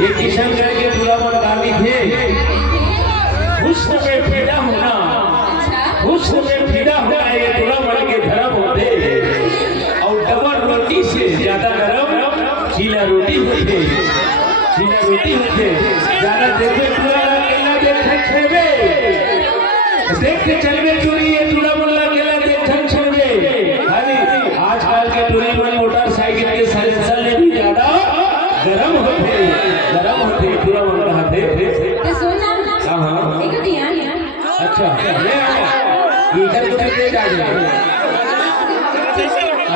एक किशनगढ़ के दूल्हा गांधी थे। हुस्न में फिदा होना, हुस्न में फिदा होना ये दूल्हा बन के धर्म होते। और डबल रोटी से ज्यादा गरम चीला रोटी होते, चीला रोटी होते। ज्यादा देखे दूल्हा अकेला देखे छेबे, देख के चलबे चोरी ये दूल्हा मुल्ला अकेला देखे छेबे। अरे आजकल के दूल्हे मन मोटरसाइकिल के साइलेंसर ले भी ज्यादा गरम होते, गरम होते दूल्हा मन कहते। तो सुन ना, हां एक ध्यान अच्छा ले आ इधर को दे जा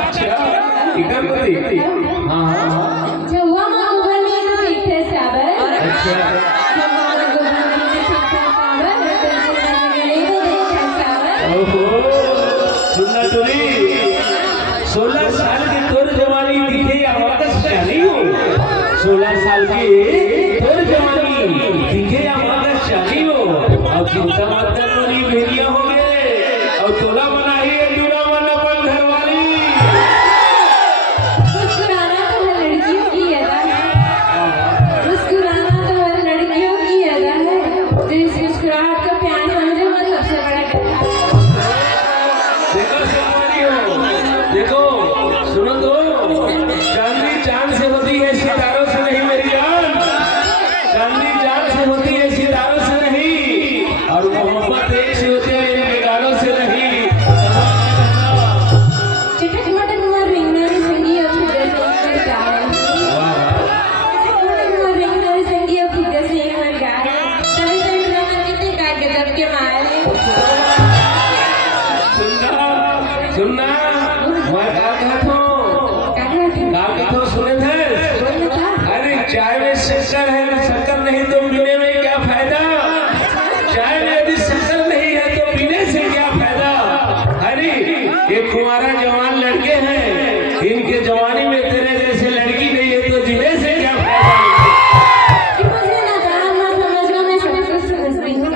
अच्छा इधर को दे। हां जवा मा गोबरनी तो देखते साबर अच्छा जवा मा गोबरनी तो देखते साबर गले तो देखते साबर। ओहो सुनना तोरी 16 साल की तोर जवानी दिखे या वापस चाली हो। 16 साल की तोर जवानी दिखे या वापस चाली हो। अब चिंता मत कर तोरी भेड़िया हो गए और तोला बनाई है दूरा मन अपन घरवाली। मुस्कुराना तो हर लड़कियों की अदा है, मुस्कुराना तो हर लड़कियों की अदा है। तो इस मुस्कुराहट को प्यार समझो मत सबसे बड़ा देखो सुनवानी हो, देखो सुनो तो चांदनी चांद से होती है सितारों से नहीं मेरी जान, चांदनी चांद से होती है सितारों से नहीं। और मोहब्बत एक से होती है बेगारों से नहीं। चिटक मटक मर रिंगना संगी अब फिर से गाए, चिटक मटक मर रिंगना संगी अब फिर से गाए। तभी तो ड्रामा कितने का गजब के मारे। सुनना मैं क्या कहता हूँ सुने थे। अरे चाय में शक्कर है, शक्कर नहीं तो पीने में क्या फायदा। चाय में यदि शक्कर नहीं है तो पीने से क्या फायदा। अरे ये कुंवारा जवान लड़के हैं, इनके जवानी में तेरे जैसे लड़की नहीं है तो जीने से क्या फायदा। मुझे ना जान ना समझना मैं सब कुछ समझती हूँ।